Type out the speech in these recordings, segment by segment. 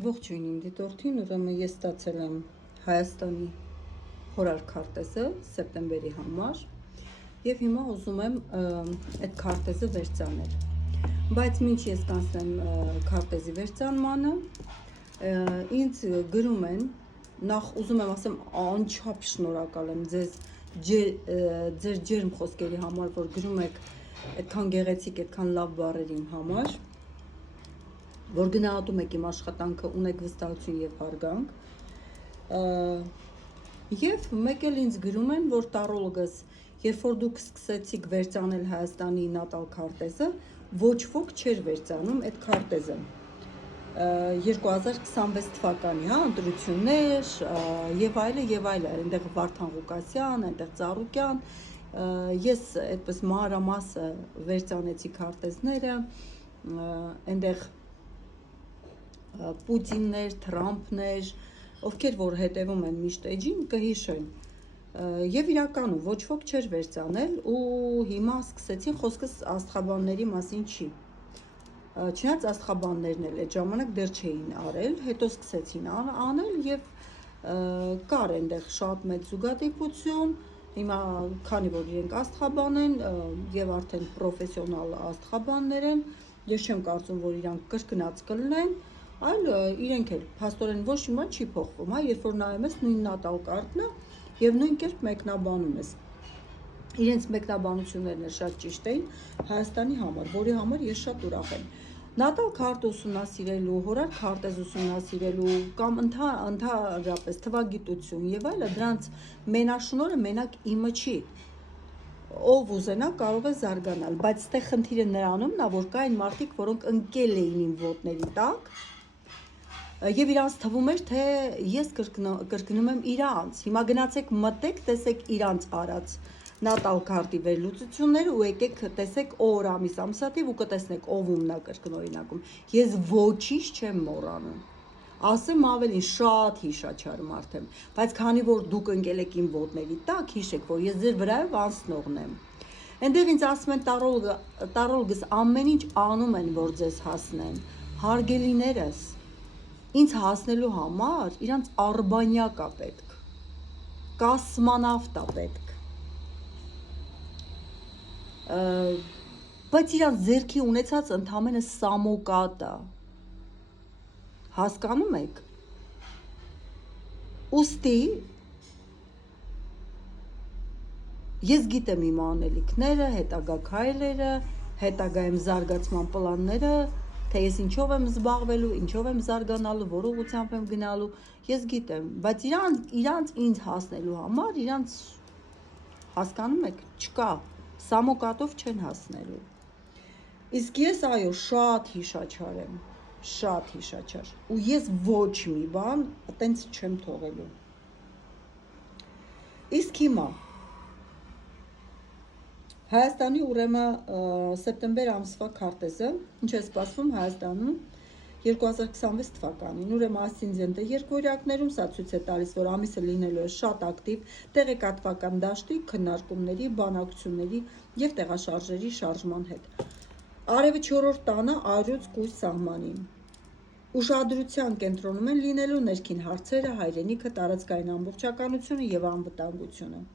Ողջույն իմ դիտորդին, ուրեմն ես ստացել եմ Հայաստանի հորար քարտեզը սեպտեմբերի համար եւ հիմա ուզում եմ այդ քարտեզը վերցանել։ Բայց մինչ ես կանցնեմ քարտեզի վերցանմանը, ինձ գրում են, նախ ուզում եմ ասեմ անչափ շնորհակալ եմ ձեզ ձեր ջերմ խոսքերի համար, որ գրում եք այդքան գեղեցիկ, այդքան լավ բառեր իմ համար, որ գնահատում եք իմ աշխատանքը, ունեք վստահություն եւ հարգանք։ Եվ մեկ էլ ինձ գրում են, որ տարոլոգս, երբ որ դուք սկսեցիք վերցանել Հայաստանի նատալ քարտեզը, ոչ ոք չէր վերցանում այդ քարտեզը։ 2026 թվականի, հա, ընտրություններ եւ այլը, այնտեղ Վարդան Ղուկասյան, այնտեղ Ծառուկյան, ես այդպես մանրամասը վերցանեցի քարտեզները, այնտեղ Պուտիններ, Թրամփներ, ովքեր որ հետևում են միշտ էջին, կհիշեն։ Եվ իրականում ոչ ոք չէր վերցանել ու հիմա սկսեցին խոսքս աստղաբանների մասին չի։ Չնայած աստղաբաններն էլ այդ ժամանակ դեռ չէին արել, հետո սկսեցին անել եւ կար այնտեղ շատ մեծ զուգադիպություն, հիմա քանի որ իրենք աստղաբան են եւ արդեն պրոֆեսիոնալ աստղաբաններ են, ես չեմ կարծում, որ իրանք կրկնած կլինեն, այլ իրենք էլ փաստորեն ոչ մի չի փոխվում, հա, երբ որ նայում ես նույն նատալ կարտն է եւ նույն կերպ մեկնաբանում ես։ Իրենց մեկնաբանություններն էլ շատ ճիշտ էին Հայաստանի համար, որի համար ես շատ ուրախ եմ։ Նատալ քարտ ուսումնասիրելու, հորար քարտեզ ուսումնասիրելու կամ ընդհանրապես թվագիտություն եւ այլը, դրանց մենաշնորհը մենակ իմը չի։ Ով ուզենա կարող է զարգանալ, բայց ստե խնդիրը նրանումն է, որ կային մարդիկ, որոնք ընկել էին իմ ոտների տակ, եւ իրանց թվում էր, թե ես կրկնում եմ իրանց։ Հիմա գնացեք մտեք, տեսեք իրանց արած նատալ քարտի վերլուծությունները ու եկեք տեսեք օր ամիս ամսաթիվ ու կտեսնեք ով ումն է կրկնօրինակում։ Ես ոչինչ չեմ մոռանում։ Ասեմ ավելին, շատ հիշաչար մարդ եմ, բայց քանի որ դուք ընկել եք իմ ոտների տակ, հիշեք, որ ես ձեր վրայով անցնողն եմ։ Այնտեղ ինձ ասում են տարոլոգս ամեն ինչ անում են, որ ձեզ հասնեն։ Հարգելիներս, ինձ հասնելու համար իրանց արբանյակ է պետք, կասմանավտ է պետք, բայց իրանց ձեռքի ունեցած ընդամենը սամոկատ է, հասկանում եք, ուստի ես գիտեմ իմ անելիքները, հետագա քայլերը, հետագայում զարգացման պլանները, թե ես ինչով եմ զբաղվելու, ինչով եմ զարգանալու, որ ուղղությամբ եմ գնալու, ես գիտեմ, բայց իրանց ինձ հասնելու համար, իրանց հասկանում եք, չկա, սամոկատով չեն հասնելու։ Իսկ ես այո, շատ հիշաչար եմ, շատ հիշաչար, ու ես ոչ մի բան այտենց չեմ թողելու։ Իսկ հիմա Հայաստանի ուրեմն սեպտեմբեր ամսվա քարտեզը, ինչ է սպասվում Հայաստանում 2026 թվականին, ուրեմն ասցենդենտը երկվորյակներում սա ցույց է տալիս, որ ամիսը լինելու է շատ ակտիվ տեղեկատվական դաշտի, քննարկումների, բանակցությունների եւ տեղաշարժերի շարժման հետ։ Արևը 4-րդ տանը առյուծ կույս սահմանին։ Ուշադրության կենտրոնում են լինելու ներքին հարցերը, հայրենիքը, տարածքային ամբողջականությունը եւ անվտանգությունը։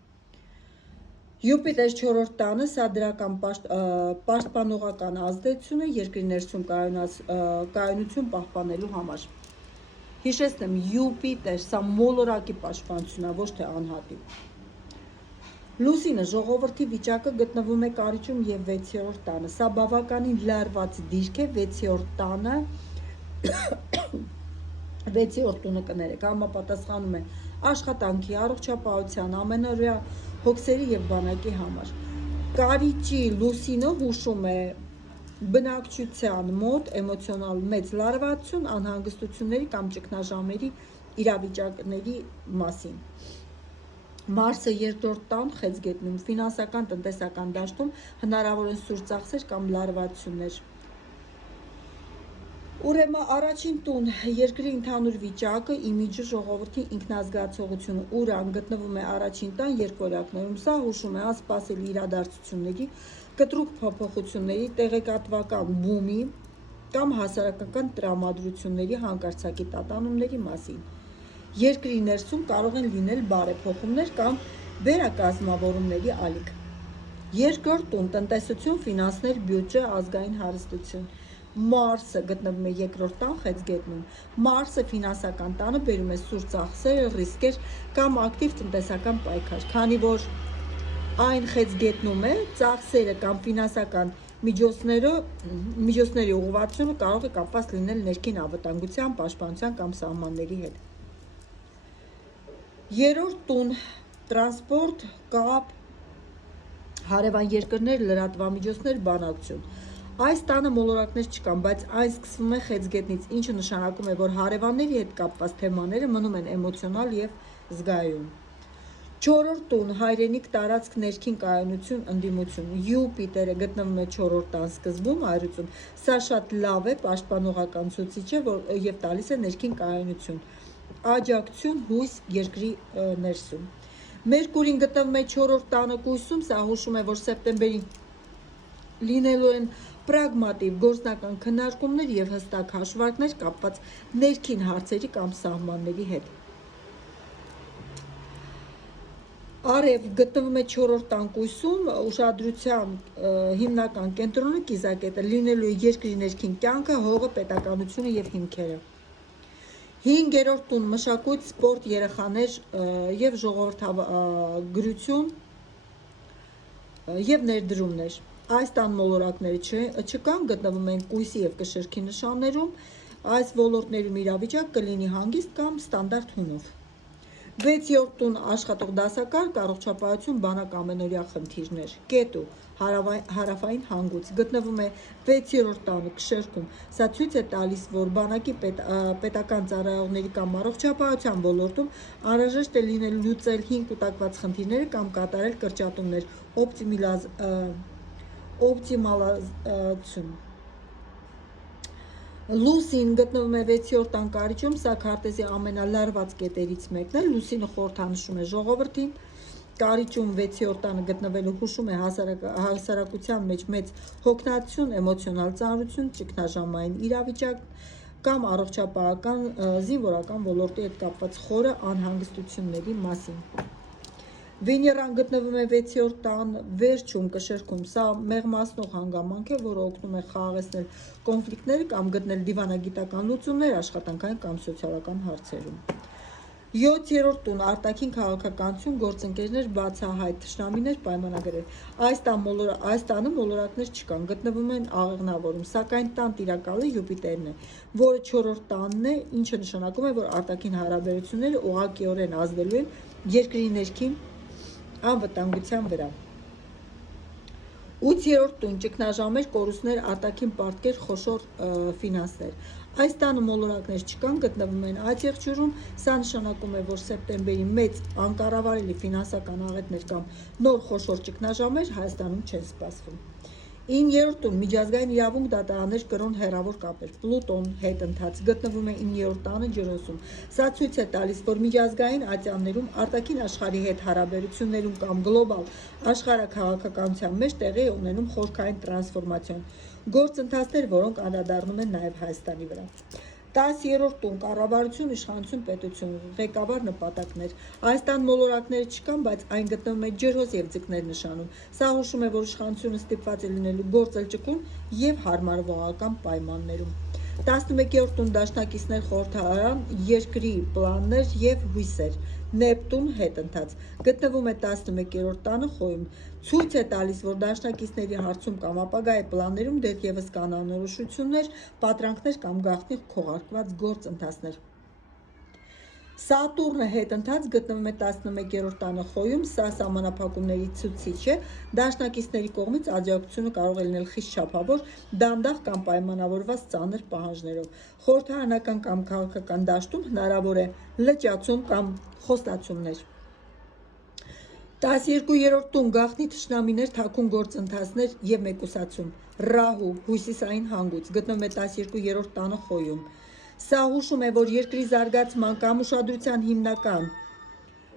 Յուպիտեր 4-րդ տանը սա դրական պաշտպանողական ազդեցություն է երկրի ներսում կայունություն պահպանելու համար։ Հիշեցնեմ, Յուպիտեր, սա մոլորակի պաշտպանություն է, ոչ թե անհատի։ Լուսինը ժողովրդի վիճակը գտնվում է կարիճում եւ 6-րդ տանը։ Սա բավականին լարված դիրք է 6-րդ տանը 6-րդ տունը կներեք, համապատասխանում է աշխատանքի, առողջապահության, ամենօրյա հոգսերի եւ բանակի համար։ Կարիճի լուսինը հուշում է բնակչության մոտ էմոցիոնալ մեծ լարվածություն, անհանգստությունների կամ ճգնաժամերի իրավիճակների մասին։ Մարսը 2-րդ տան խեցգետնում, ֆինանսական տնտեսական դաշտում հնարավոր են սուր ծախսեր կամ լարվածություններ։ Ուրեմն առաջին տուն երկրի ընդհանուր վիճակը, իմիջը, ժողովրդի ինքնազգացողությունը, Ուրան գտնվում է առաջին տան երկվորյակներում, սա հուշում է անսպասելի իրադարձությունների, կտրուկ փոփոխությունների, տեղեկատվական բումի, կամ հասարակական տրամադրությունների հանկարծակի տատանումների մասին։ Երկրի ներսում կարող են լինել բարեփոխումներ կամ վերակազմավորումների ալիք։ Երկրորդ տուն՝ տնտեսություն, ֆինանսներ, բյուջե, ազգային հարստություն։ Մարսը գտնվում է երկրորդ տան խեցգետնում։ Մարսը ֆինանսական տանը բերում է սուր ծախսեր, ռիսկեր կամ ակտիվ տնտեսական պայքար, քանի որ այն խեցգետնում է, ծախսերը կամ ֆինանսական միջոցների ուղղվածությունը կարող է կապված լինել ներքին անվտանգության, պաշտպանության կամ սահմանների հետ։ Երրորդ տուն՝ տրանսպորտ, կապ, հարևան երկրներ, լրատվամիջոցներ, բանակցություն։ Այս տանը մոլորակներ չկան, բայց այն սկսվում է խեցգետնից, ինչը նշանակում է, որ հարևանների հետ կապված թեմաները մնում են էմոցիոնալ և զգայուն։ Չորրորդ տուն՝ հայրենիք, տարածք, ներքին կայունություն, ընդդիմություն։ Յուպիտերը գտնվում է չորրորդ տան սկզբում, այրություն։ Սա շատ լավ է, պաշտպանողական ցուցիչ է և տալիս է ներքին կայունություն, աջակցություն, հույս երկրի ներսում։ Մերկուրին գտնվում է չորրորդ տանը կույսում, սա հուշում է, որ սեպտեմբերին լինելու են պրագմատիվ գործնական քննարկումներ և հստակ հաշվարկներ կապված ներքին հարցերի կամ սահմանների հետ։ Արև գտնվում է չորրորդ տան կույսում, ուշադրության հիմնական կենտրոնը կիզակետը, լինելու է երկրի ներքին կյանքը, հողը, պետականությունը և հիմքերը։ Հինգերորդ տուն՝ մշակույթ, սպորտ, երեխաներ և ժողովրդագրություն և ներդրումներ։ Այս տան մոլորակները չկան, գտնվում են կույսի և կշեռքի նշաններում, այս ոլորտներում իրավիճակ կլինի հանգիստ կամ ստանդարտ հունով։ Վեցերորդ տուն՝ աշխատող դասակարգ, առողջապահություն, բանակ, ամենօրյա խնդիրներ։ Կետու՝ հարավային հանգույց, գտնվում է վեցերորդ տանը կշեռքում, սա ցույց է տալիս, որ բանակի, պետական ծառայողների կամ առողջապահության ոլորտում անհրաժեշտ է լինել լուծել հին կուտակված խնդիրները կամ կատարել կրճատումներ, օպտիմալացում։ Լուսին գտնվում է վեցերորդ տան կարիճում, սա քարտեզի ամենալարված կետերից մեկն է, լուսինը խորհրդանշում է ժողովրդին, կարիճում վեցերորդ տանը գտնվելը հուշում է հասարակության մեջ մեծ հոգնածություն, էմոցիոնալ ծանրություն, ճգնաժամային իրավիճակ կամ առողջապահական, զինվորական ոլորտի հետ կապված խորը անհանգստությունների մասին։ Վեներան գտնվում է վեցերորդ տան վերջում կշեռքում, սա մեղմացնող հանգամանք է, որը օգնում է խաղաղեցնել կոնֆլիկտները կամ գտնել դիվանագիտական լուծումներ աշխատանքային կամ սոցիալական հարցերում։ 7-րդ տուն՝ արտաքին քաղաքականություն, գործընկերներ, բացահայտ թշնամիներ, պայմանագրեր։ Այս տանը մոլորակներ չկան, գտնվում են աղեղնավորում, սակայն տան տիրակալը Յուպիտերն է, որը չորրորդ տանն է, ինչը նշանակում է, որ արտաքին հարաբերությունները ուղղակիորեն ազդելու են երկրի ներքին անվտանգության վրա։ 8-րդ տուն՝ ճգնաժամեր, կորուստներ, արտաքին պարտքեր, խոշոր ֆինանսներ։ Այս տանը մոլորակներ չկան, գտնվում են աջ եղջյուրում, սա նշանակում է, որ սեպտեմբերի մեծ անկառավարելի ֆինանսական աղետներ կամ նոր խոշոր ճգնաժամեր Հայաստանում չեն սպասվում։ 9-րդ տուն՝ միջազգային իրավունք, դատարաններ, կրոն, հեռավոր կապեր։ Պլուտոն հետընթաց գտնվում է 9-րդ տանը Ջրոսում, սա ցույց է տալիս, որ միջազգային ատյաններում, արտաքին աշխարհի հետ հարաբերություններում կամ գլոբալ աշխարհաքաղաքականության մեջ տեղի է ունենում խորքային տրանսֆորմացիոն գործընթացներ, որոնք անդրադառնում են նաև Հայաստանի վրա։ 10-րդ տուն՝ կառավարություն, իշխանություն, պետություն, ղեկավար, նպատակներ։ Այս տան մոլորակները չկան, բայց այն գտնվում է ջրհոս և ձկներ նշանում, սա հուշում է, որ իշխանությունը ստիպված է լինելու գործել ճկուն և հարմարվողական պայմաններում։ 11-րդ տուն՝ դաշնակիցներ, խորհրդարան, երկրի պլաններ և հույսեր։ Նեպտուն հետընթաց գտնվում է 11-րդ տանը Խոյում, ցույց է տալիս, որ դաշնակիցների հարցում կամ ապագայի պլաններում դեռևս կան անորոշություններ, պատրանքներ կամ գաղտնի քողարկված գործընթացներ։ Սատուրնը հետընթաց գտնվում է 11-րդ տանը Խոյում, սա սահմանափակումների ցուցիչ է, դաշնակիցների կողմից աջակցությունը կարող է լինել խիստ չափավոր, դանդաղ կամ պայմանավորված ծանր պահանջներով։ Խորհրդարանական կամ քաղաքական դաշտում հնարավոր է լճացում կամ խոստացումներ։ 12-րդ տուն՝ գաղտնի թշնամիներ, թաքուն գործընթացներ և մեկուսացում։ Ռահու հյուսիսային հանգույց գտնվում է 12-րդ տանը Խոյում, սա հուշում է, որ երկրի զարգացման կամ ուշադրության հիմնական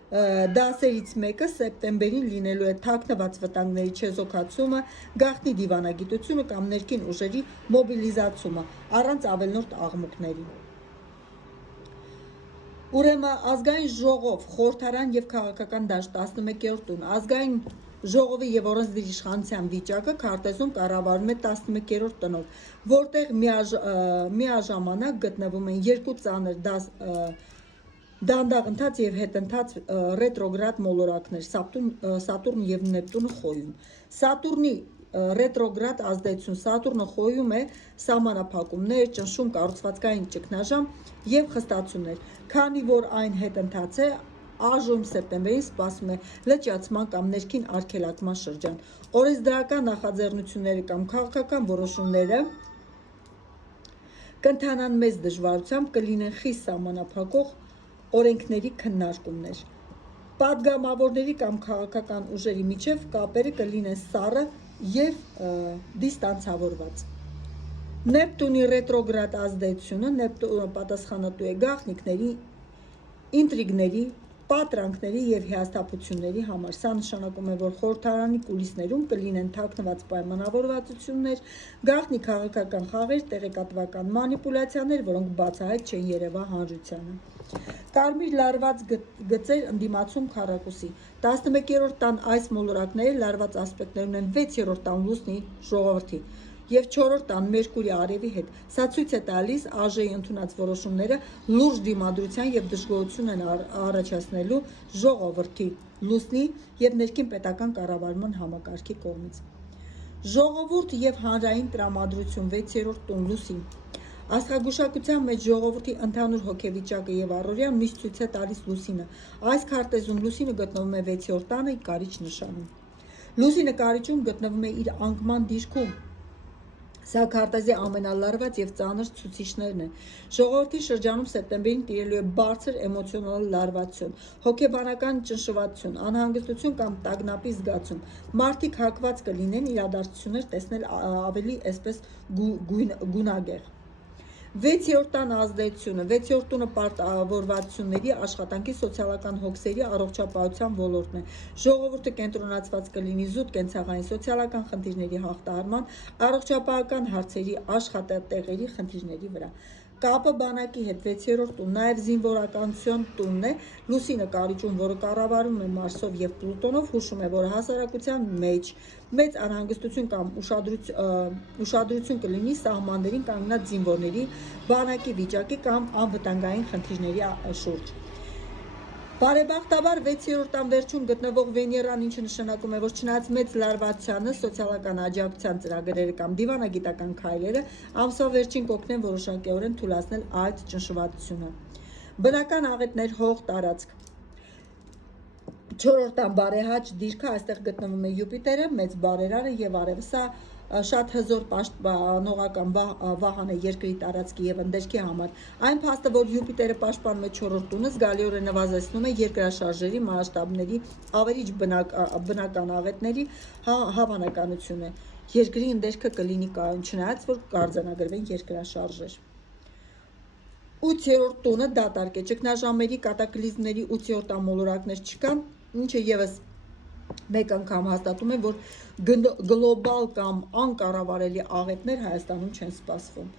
Դասերից մեկը սեպտեմբերին լինելու է թաքնված վտանգների չեզոքացումը, գաղտնի դիվանագիտությունը կամ ներքին ուժերի մոբիլիզացումը, առանց ավելորդ աղմուկների։ Ուրեմն ազգային ժողով, խորհրդարան եւ քաղաքական դաշտ 11-րդ տուն, ազգային ժողովի եւ օրենսդիր իշխանության վիճակը քարտեզում կառավարում է 11-րդ տնով, որտեղ միաժամանակ գտնվում են երկու ծանր դանդաղընթաց եւ հետընթաց ռետրոգրադ մոլորակներ Սատուրն եւ Նեպտունը խոյում։ Սատուրնի ռետրոգրադ ազդեցություն Սատուրնը խոյում է սահմանափակումներ, ճնշում, կառուցվածքային ճգնաժամ եւ խստացումներ, քանի որ այն հետընթաց է Այժմ սեպտեմբերին սպասվում է լճացման կամ ներքին արգելակման շրջան։ Օրենսդրական նախաձեռնությունները կամ քաղաքական որոշումները կընթանան մեծ դժվարությամբ, կլինեն խիստ սահմանափակող օրենքների քննարկումներ։ Պատգամավորների կամ քաղաքական ուժերի միջև կապերը կլինեն սառը եւ դիստանցավորված։ Նեպտունի ռետրոգրադ ազդեցությունը Նեպտունը պատասխանատու է գաղտնիքների, ինտրիգների, պատրանքների եւ հիասթափությունների համար։ Սա նշանակում է, որ խորհրդարանի կուլիսներում կլինեն թաքնված պայմանավորվածություններ, գաղտնի քաղաքական խաղեր, տեղեկատվական մանիպուլյացիաներ, որոնք բացահայտ չեն երևա հանրությանը։ Կարմիր լարված գծեր ընդդիմացում քառակուսի 11-րդ տան այս մոլորակները լարված ասպեկտներ ունեն 6-րդ տան լուսնի ժողովրդի եւ 4-րդ տան Մերկուրի արևի հետ։ Սա ցույց է տալիս ԱԺ-ի ընդունած որոշումները լուրջ դիմադրության եւ դժգոհություն են առաջացնելու ժողովրդի, լուսնի եւ ներքին պետական կառավարման համակարգի կողմից։ Ժողովուրդ եւ հանրային տրամադրություն 6-րդ տուն լուսին։ Աստղագուշակության մեջ ժողովրդի ընդհանուր հոգեվիճակը եւ առօրյան միշտ ցույց է տալիս լուսինը։ Այս քարտեզում լուսինը գտնվում է 6-րդ տանը կարիճ նշանում։ Լուսինը կարիճում գտնվում է իր անկման դիրքում։ Սա քարտեզի ամենալարված եւ ծանր ցուցիչներն են։ Ժողովրդի շրջանում սեպտեմբերին տիրելու է բարձր էմոցիոնալ լարվածություն, հոգեբանական ճնշվածություն, անհանգստություն կամ տագնապի զգացում։ Մարդիկ հակված կլինեն իրադարձություններ տեսնել ավելի այսպես գունագեղ։ 6-րդ տան ազդեցությունը 6-րդ տունը պարտավորվածությունների, աշխատանքի, սոցիալական հոգսերի, առողջապահության ոլորտն է։ Ժողովուրդը կենտրոնացված կլինի զուտ կենցաղային սոցիալական խնդիրների հաղթահարման, առողջապահական հարցերի, աշխատատեղերի խնդիրների վրա։ Կապը բանակի հետ 6-րդ տուն, նաև զինվորականության տունն է, լուսինը կարիճում, որը կառավարում է Մարսով եւ Պլուտոնով, հուշում է, որ հասարակության մեջ մեծ անհանգստություն կամ ուշադրություն կլինի սահմաններին կանգնած զինվորների, բանակի վիճակի կամ անվտանգային խնդիրների շուրջ։ Բարեբախտաբար 6-րդ տան վերջում գտնվող Վեներան, ինչը նշանակում է, որ չնայած մեծ լարվածությանը սոցիալական աջակցության ծրագրերը կամ դիվանագիտական քայլերը ամսվա վերջին կօգնեն որոշակիորեն թուլացնել այդ ճնշվածությունը։ Բնական աղետներ, հող, տարածք։ 4-րդ տան բարեհաճ դիրքը, այստեղ գտնվում է Յուպիտերը, մեծ բարերարը եւ արևը։ Սա շատ հզոր պաշտպանողական վահան է երկրի տարածքի եւ ընդերքի համար։ Այն փաստը, որ Յուպիտերը պաշտպանում է 4-րդ տունը, զգալիորեն նվազեցնում է երկրաշարժերի, մասշտաբների, ավերիչ բնական աղետների հավանականությունը։ Երկրի ընդերքը կլինի կայուն, չնայած որ կարձանագրվեն երկրաշարժեր։ 8-րդ տունը դատարկ է, ճգնաժամերի, կատակլիզմների 8-րդ տան մոլորակներ չկան, ինչը եւս մեկ անգամ հաստատում է, որ գլոբալ կամ անկառավարելի աղետներ Հայաստանում չեն սպասվում։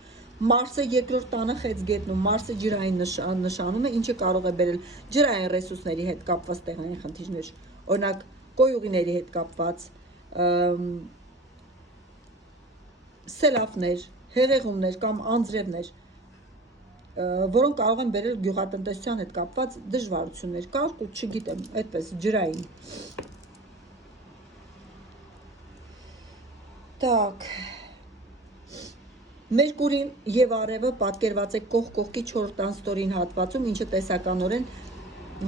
Մարսը երկրորդ տանը խեցգետնում, Մարսը ջրային նշանում է, ինչը կարող է բերել ջրային ռեսուրսների հետ կապված տեղային խնդիրներ, օրինակ կոյուղիների հետ կապված, սելավներ, հեղեղումներ կամ անձրևներ, որոնք կարող են բերել գյուղատնտեսության հետ կապված դժվարություններ, կարող ու չգիտեմ, այդպես ջրային։ Так, Մերկուրին եւ արևը պատկերված է կողք կողքի 4 տան ստորին հատվածում, ինչը տեսականորեն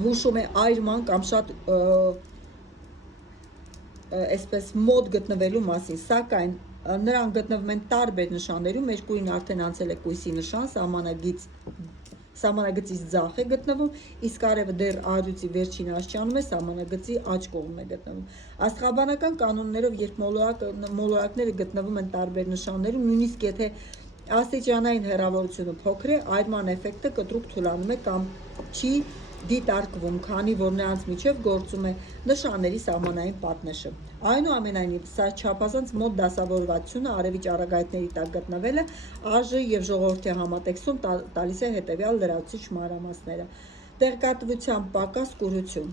հուշում է այրման կամ շատ այսպես մոտ գտնվելու մասին, սակայն նրանք գտնվում են տարբեր նշաններում, Մերկուրին արդեն անցել է կույսի նշան, սահմանագծից ձախ է գտնվում, իսկ արևը դեռ առյուծի վերջին աշճանում է, սահմանագծի աջ կողմում է գտնվում։ Աստղաբանական կանոններով, երբ մոլորակները գտնվում են տարբեր նշաններում, նույնիսկ եթե աստիճանային հեռավորությունը փոքր է, այրման էֆեկտը կտրուկ թուլանում է կամ չի դիտարկվում, քանի որ նրանց միջև գործում է նշանների սահմանային պատնեշը։ Այնուամենայնիվ, սա չափազանց մոտ դասավորվածությունը արևի ճառագայթների տակ գտնվելը ԱԺ և ժողովրդի համատեքստում տալիս է հետևյալ լրացուցիչ մանրամասները. տեղեկատվության պակաս, կուրություն։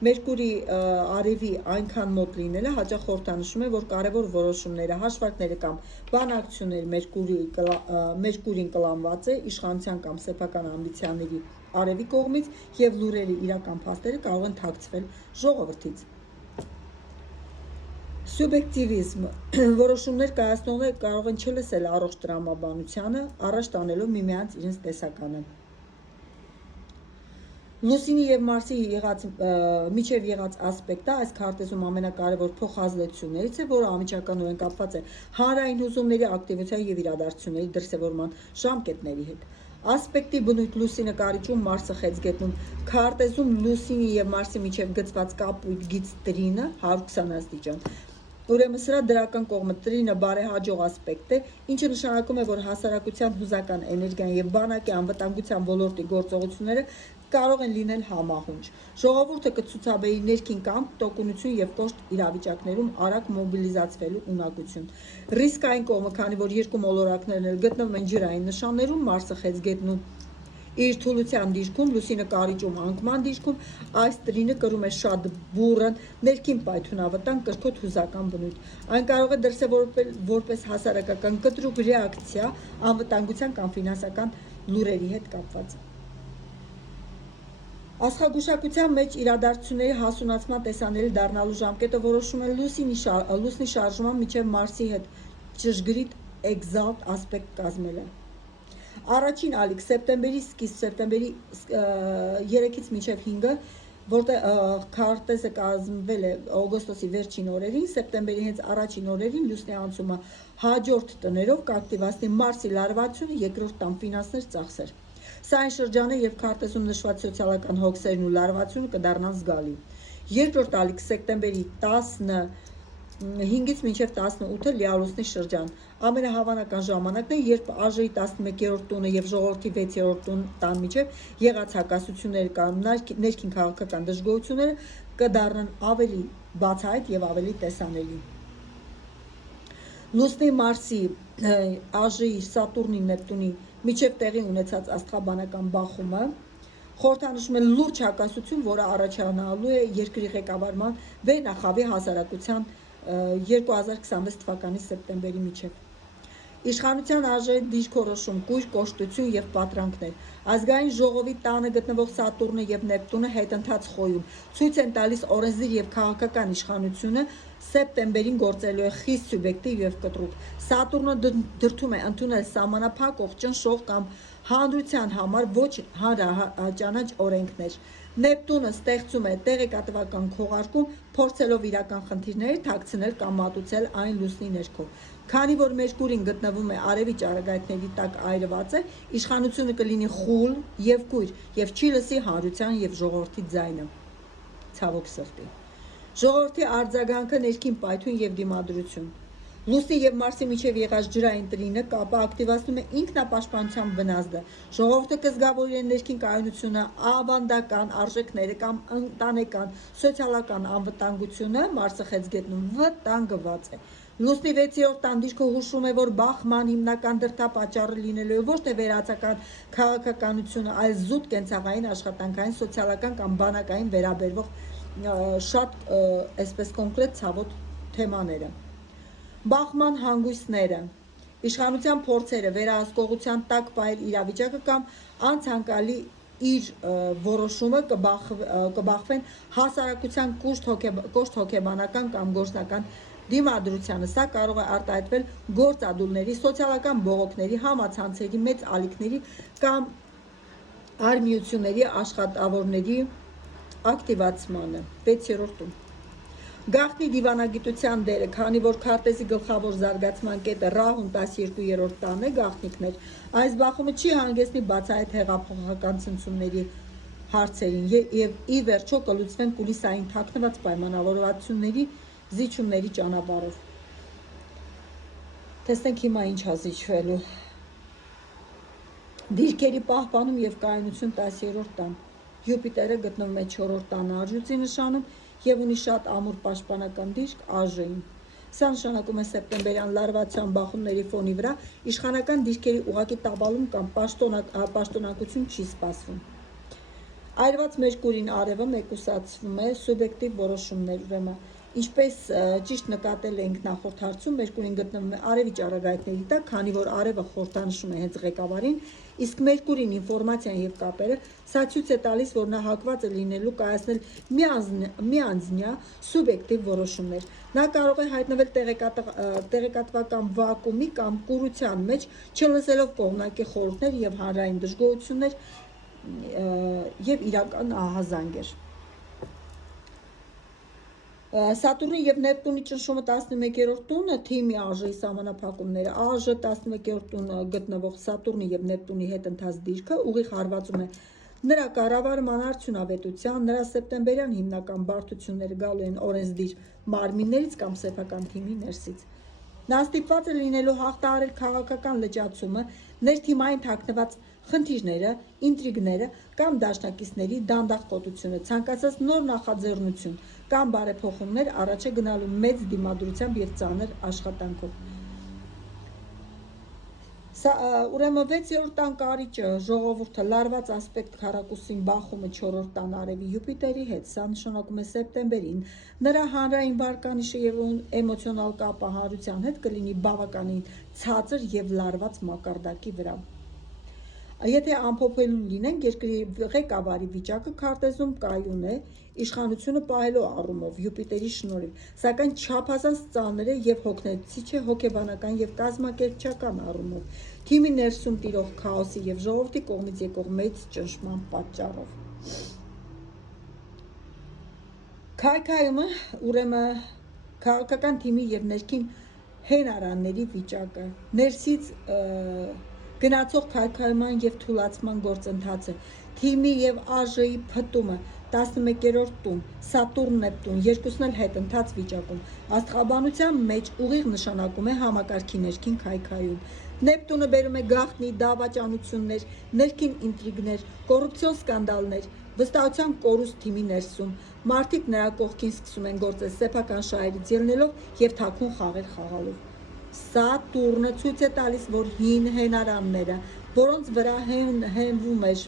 Մերկուրի արևի այնքան մոտ լինելը հաճախ խորհրդանշում է, որ կարևոր որոշումները, հաշվարկները կամ բանակցությունները Մերկուրին կլանված է իշխանության կամ սեփական ամբիցիաների արևի կողմից և լուրերի իրական փաստերը կարող են թաքցվել ժողովրդից։ Սուբյեկտիվիզմ որոշումներ կայացնողները կարող են չլսել առողջ տրամաբանությանը, առաջ տանելով միմյանց իրենց տեսականը։ Լուսինի և Մարսի միջև եղած ասպեկտը այս քարտեզում ամենակարևոր փոխազդեցություններից է, որը անմիջականորեն կապված է հանրային հուզումների, ակտիվության և իրադարձությունների դրսևորման ժամկետների հետ։ Ասպեկտի բնույթ Լուսինը կարիճում, Մարսը խեցգետնում։ Քարտեզում Լուսինի և Մարսի միջև գծված կապույտ գիծ Տրինը 120 աստիճան։ Ուրեմն սրա դրական կողմը Տրինը բարեհաջող ասպեկտ է, ինչը նշանակում է, որ հասարակության հուզական էներգիան և բանակի անվտանգության ոլորտի գործողությունները կարող են լինել համահունչ։ Ժողովուրդը կցուցաբերի ներքին կամք, տոկունություն և կոշտ իրավիճակներում արագ մոբիլիզացվելու ունակություն։ Ռիսկային կողմը, քանի որ երկու մոլորակներն էլ գտնվում են ջրային նշաններում, Մարսը խեցգետնում իր թուլության դիրքում, Լուսինը կարիճում անկման դիրքում, այս Տրինը կրում է շատ բուռն, ներքին պայթյունավտանգ, կրքոտ հուզական բնույթ։ Այն կարող է դրսևորվել որպես հասարակական կտրուկ ռեակցիա անվտանգության կամ ֆինանսական լուրերի հետ կապված։ Աստղագուշակության մեջ իրադարձությունների հասունացման տեսանելի դառնալու ժամկետը որոշում է Լուսնի շարժման մինչև Մարսի հետ ճշգրիտ էկզակտ ասպեկտ կազմելը։ Առաջին ալիք սեպտեմբերի սկիզբ, սեպտեմբերի 3-ից մինչև 5-ը, որտեղ քարտեզը կազմվել է օգոստոսի վերջին օրերին, սեպտեմբերի հենց առաջին օրերին Լուսնի անցումը հաջորդ տներով կակտիվացնի Մարսի լարվածությունը, երկրորդ տան ֆինանսներ, ծախսեր։ Սա այն շրջանը, երբ քարտեզում նշված սոցիալական հոգսերն ու լարվածությունը կդառնան զգալի։ Երկրորդ ալիք սեպտեմբերի 15-ից մինչև 18-ը լիալուսնի շրջան։ Ամենահավանական ժամանակն է, երբ ԱԺ-ի 11-րդ տունը և ժողովրդի 6-րդ տան միջև եղած հակասությունները կամ ներքին քաղաքական դժգոհությունները կդառնան ավելի բացահայտ և ավելի տեսանելի։ Լուսնի, Մարսի, ԱԺ-ի, Սատուրնի, Նեպտունի միջև տեղի ունեցած աստղաբանական բախումը խորհրդանշում է լուրջ հակասություն, որը առաջանալու է երկրի ղեկավարման վերնախավի հասարակության 2026 թվականի սեպտեմբերի միջև։ Իշխանության ԱԺ դիրքորոշում, կույր, կոշտություն և պատրանքներ։ Ազգային ժողովի տանը գտնվող Սատուրնը և Նեպտունը հետընթաց խոյում ցույց են տալիս օրենսդիր և քաղաքական իշխանությունը սեպտեմբերին գործելու է խիստ սուբյեկտիվ և կտրուկ։ Սատուրնը դրդում է ընդունել սահմանափակող, ճնշող կամ հանրության համար ոչ հանրաճանաչ օրենքներ։ Նեպտունը ստեղծում է տեղեկատվական քողարկում, փորձելով իրական խնդիրները թաքցնել կամ մատուցել այն Լուսնի ներքո։ Քանի որ Մերկուրին գտնվում է արևի ճառագայթների տակ այրված է, իշխանությունը կլինի խուլ և կույր և չի լսի հանրության և ժողովրդի ձայնը։ Ցավոք սրտի։ Ժողովրդի արձագանքը ներքին պայթյուն և դիմադրություն։ Լուսնի և Մարսի միջև եղած ջրային Տրինը կապը ակտիվացնում է ինքնապաշտպանության վնասը։ Ժողովուրդը կզգավորի է ներքին կայունությունը, ավանդական արժեքները կամ ընտանեկան, սոցիալական անվտանգությունը, Մարսը խեցգետնում վտանգված է։ Լուսնի 6-րդ տան դիրքը հուշում է, որ բախման հիմնական դրդապատճառը լինելու է ոչ թե վերացական քաղաքականությունը, այլ զուտ կենցաղային, աշխատանքային, սոցիալական կամ բանակային վերաբերվող շատ այսպես կոնկրետ ցավոտ թեմաները։ Բախման հանգույցները, իշխանության փորձերը վերահսկողության տակ պահել իրավիճակը կամ անցանկալի իր որոշումը կբախվեն հասարակության կոշտ հոգեբանական կամ գործնական դիմադրությանը։ Սա կարող է արտահայտվել գործադուլների, սոցիալական բողոքների, համացանցերի, մեծ ալիքների կամ արհմիությունների աշխատավորների ակտիվացմանը։ 6-րդ տուն։ Գաղտնի դիվանագիտության դերը, քանի որ քարտեզի գլխավոր զարգացման կետը Ռահուն 12-րդ տանն է, գաղտնիքներ, այս բախումը չի հանգեցնի բացահայտ հեղափոխական ցնցումների հարցերին և ի վերջո կլուծվեն կուլիսային թաքնված պայմանավորվածությունների զիջումների ճանապարհով։ Տեսնենք հիմա ինչ ա զիջվելու։ Դիրքերի պահպանում և կայունություն 10-րդ տան։ Յուպիտերը գտնվում է 4-րդ տան արժույթի նշանում եւ ունի շատ ամուր պաշտպանական դիրք ԱԺ-ին։ Սա նշանակում է սեպտեմբերյան լարվածության բախումների ֆոնի վրա իշխանական դիրքերի ուղղակի տապալում կամ պաշտոնակություն չի սպասվում։ Այրված Մերկուրին արևը մեկուսացվում է սուբյեկտիվ որոշումներ, ուրեմն ինչպես ճիշտ նկատել ենք նախորդ հարցում, Մերկուրին գտնվում է արևի ճառագայթների տակ, քանի որ արևը խորհրդանշում է հենց ղեկավարին, իսկ Մերկուրին ինֆորմացիան եւ կապերը, սա ցույց է տալիս, որ նա հակված է լինելու կայացնել միանձնյա սուբյեկտիվ որոշումներ։ Նա կարող է հայտնվել տեղեկատվական վակուումի կամ կուրության մեջ, չլսելով կողմնակի խորհուրդներ եւ հանրային դժգոհություններ եւ իրական ահազանգեր։ Սատուրնի եւ Նեպտունի ճնշումը 11-րդ տունը թիմի ԱԺ-ի սահմանափակումները, ԱԺ 11-րդ տունը գտնվող Սատուրնի եւ Նեպտունի հետ ընթաց դիրքը ուղիղ հարվածում է նրա կառավարման արդյունավետության, նրա սեպտեմբերյան հիմնական բարդությունները գալու են օրենսդիր մարմիններից կամ սեփական թիմի ներսից։ Նա ստիպված է լինելու հաղթահարել քաղաքական լճացումը, ներթիմային թաքնված խնդիրները, ինտրիգները կամ դաշնակիցների դանդաղկոտությունը, ցանկացած նոր նախաձեռնություն կամ բարեփոխումներ առաջ է գնալու մեծ դիմադրությամբ եւ ծանր աշխատանքով։ Ուրեմն 6-րդ տան կարիճը ժողովուրդը լարված ասպեկտ քառակուսին բախումը 4-րդ տան արևի Յուպիտերի հետ, սա նշանակում է սեպտեմբերին նրա հանրային վարկանիշը եւ էմոցիոնալ կապը հանրության հետ կլինի բավականին ցածր եւ լարված մակարդակի վրա։ Եթե ամփոփելու լինենք, երկրի ղեկավարի վիճակը քարտեզում կայուն է իշխանությունը պահելու առումով Յուպիտերի շնորհիվ, սակայն չափազանց ծանր է եւ հոգնեցիչ է հոգեբանական եւ կազմակերպչական առումով, թիմի ներսում տիրող քաոսի եւ ժողովրդի կողմից եկող մեծ ճնշման պատճառով։ Քայքայումը, ուրեմն քաղաքական թիմի եւ ներքին հենարանների վիճակը, ներսից գնացող քայքայման եւ թուլացման գործընթացը, թիմի եւ ԱԺ-ի փտումը, 11-րդ տուն, Սատուրն-Նեպտուն, երկուսն էլ հետընթաց վիճակում, աստղաբանության մեջ ուղիղ նշանակում է համակարգի ներքին քայքայում։ Նեպտունը բերում է գաղտնի դավաճանություններ, ներքին ինտրիգներ, կոռուպցիոն սկանդալներ, վստահության կորուստ թիմի ներսում, մարդիկ նրա կողքին սկսում են գործել սեփական շահերից ելնելով եւ թաքուն խաղեր խաղալով։ Սատուրնը ցույց է տալիս, որ հին հենարանները, որոնց վրա հենվում էր,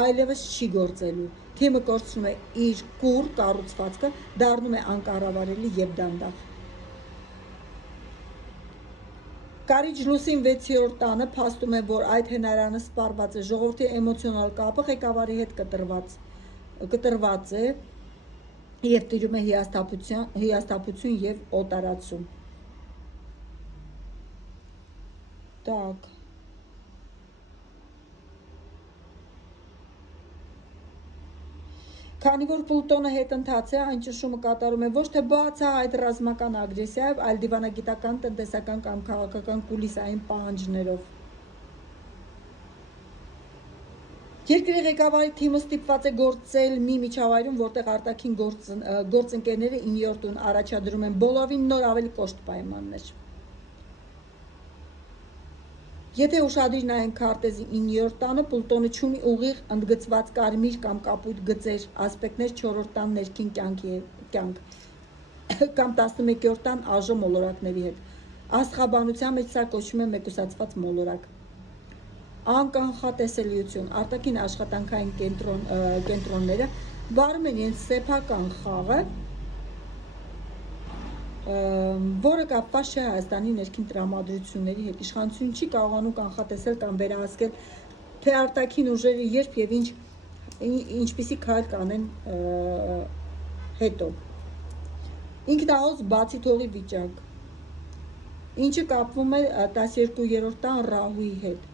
այլևս չի գործելու։ Թիմը կորցնում է իր կուռ կառուցվածքը, դառնում է անկառավարելի եւ դանդաղ։ Կարիճ լուսին 6-րդ տանը փաստում է, որ այդ հենարանը սպառված է, ժողովրդի էմոցիոնալ կապը ղեկավարի հետ կտրված է եւ տիրում է հիասթափություն եւ օտարացում։ Так. Քանի որ Պլուտոնը հետընթաց է, այն ճնշումը կատարում է ոչ թե բացահայտ ռազմական ագրեսիայով, այլ դիվանագիտական, տնտեսական կամ քաղաքական կուլիսային պահանջներով։ Երկրի ղեկավարի թիմը ստիպված է գործել մի միջավայրում, որտեղ արտաքին գործընկերները 9-րդ տուն առաջադրում են բոլորովին նոր ավելի կոշտ պայմաններ։ Եթե ուշադիր նայենք քարտեզի 9-րդ տանը, Պլուտոնը չունի ուղիղ ընդգծված կարմիր կամ կապույտ գծեր, ասպեկտներ 4-րդ տան ներքին կյանք կամ 11-րդ տան ԱԺ մոլորակների հետ։ Աստղաբանության մեջ սա կոչվում է մեկուսացված մոլորակ։ Անկանխատեսելիություն, արտաքին աշխատանքային կենտրոնները վարում են իրենց սեփական խաղը, որը կապված չէ Հայաստանի ներքին տրամադրությունների հետ։ Իշխանությունը չի կարողանում կանխատեսել կամ վերահսկել, թե արտաքին ուժերը երբ եւ ինչպիսի քայլ կանեն հետո։ Ինքնահոս բացի թողի վիճակ, ինչը կապվում է 12-րդ տան Ռահուի հետ։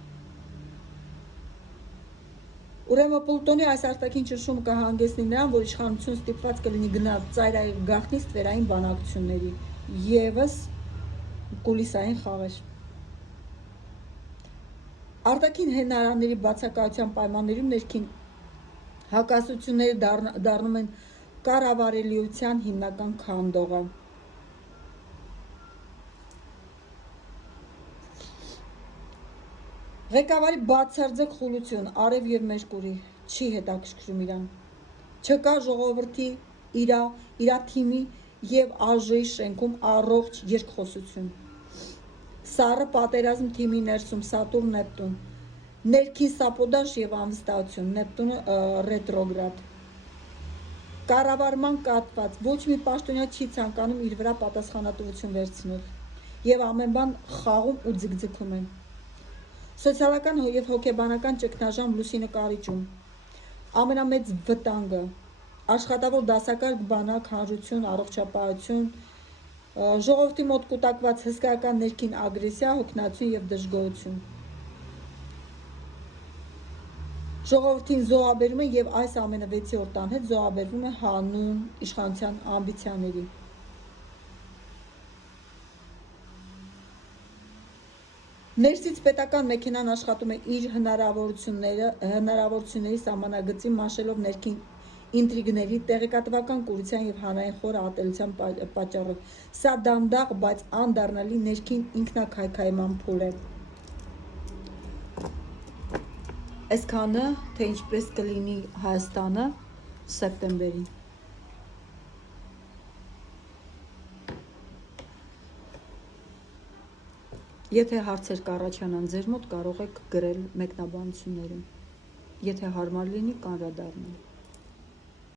Ուրեմն Պլուտոնի այս արտաքին ճնշումը կհանգեցնի նրան, որ իշխանությունը ստիպված կլինի գնալ ծայրահեղ գաղտնի ստվերային բանակցությունների, եւս կուլիսային խաղեր։ Արտաքին հենարանների բացակայության պայմաններում ներքին հակասությունները դառնում են կառավարելիության հիմնական քանդողը։ Ղեկավարի բացարձակ խուլություն Արև եւ Մերկուրի չի հետաքրքրում իրան։ Չկա ժողովրդի իրա թիմի եւ ԱԺ-ի շենքում առողջ երկխոսություն։ Սառը պատերազմ թիմի ներսում Սատուրն Նեպտուն, ներքին սապոդաժ եւ անվստահություն, Նեպտունը ռետրոգրադ։ Կառավարման կատված, ոչ մի պաշտոնյա չի ցանկանում իր վրա պատասխանատվություն վերցնել եւ ամեն բան խաղում ու ձգձգում են։ Սոցիալական եւ հոգեբանական ճգնաժամ Լուսինը կարիճում։ Ամենամեծ վտանգը աշխատավոր դասակարգ, բանակ, հանրություն, առողջապահություն, ժողովրդի մոտ կուտակված հսկայական ներքին ագրեսիա, հոգնածություն եւ դժգոհություն։ Ժողովրդին զոհաբերում են եւ այս ամենը 6-րդ տան հետ զոհաբերվում է հանուն իշխանության ամբիցիաների։ Ներսից պետական մեքենան աշխատում է իր հնարավորությունների սահմանագծին մաշելով ներքին ինտրիգների, տեղեկատվական կուրության եւ հանրային խորը ատելության պատճառով։ Սա դանդաղ, բայց անդառնալի ներքին ինքնակայքայման փուլ է։ Այսքանը, թե ինչպես կլինի Հայաստանը սեպտեմբերին։ Եթե հարցեր կառաջանան ձեր մոտ, կարող եք գրել մեկնաբանություններում։ Եթե հարմար լինի, կանրադառնամ։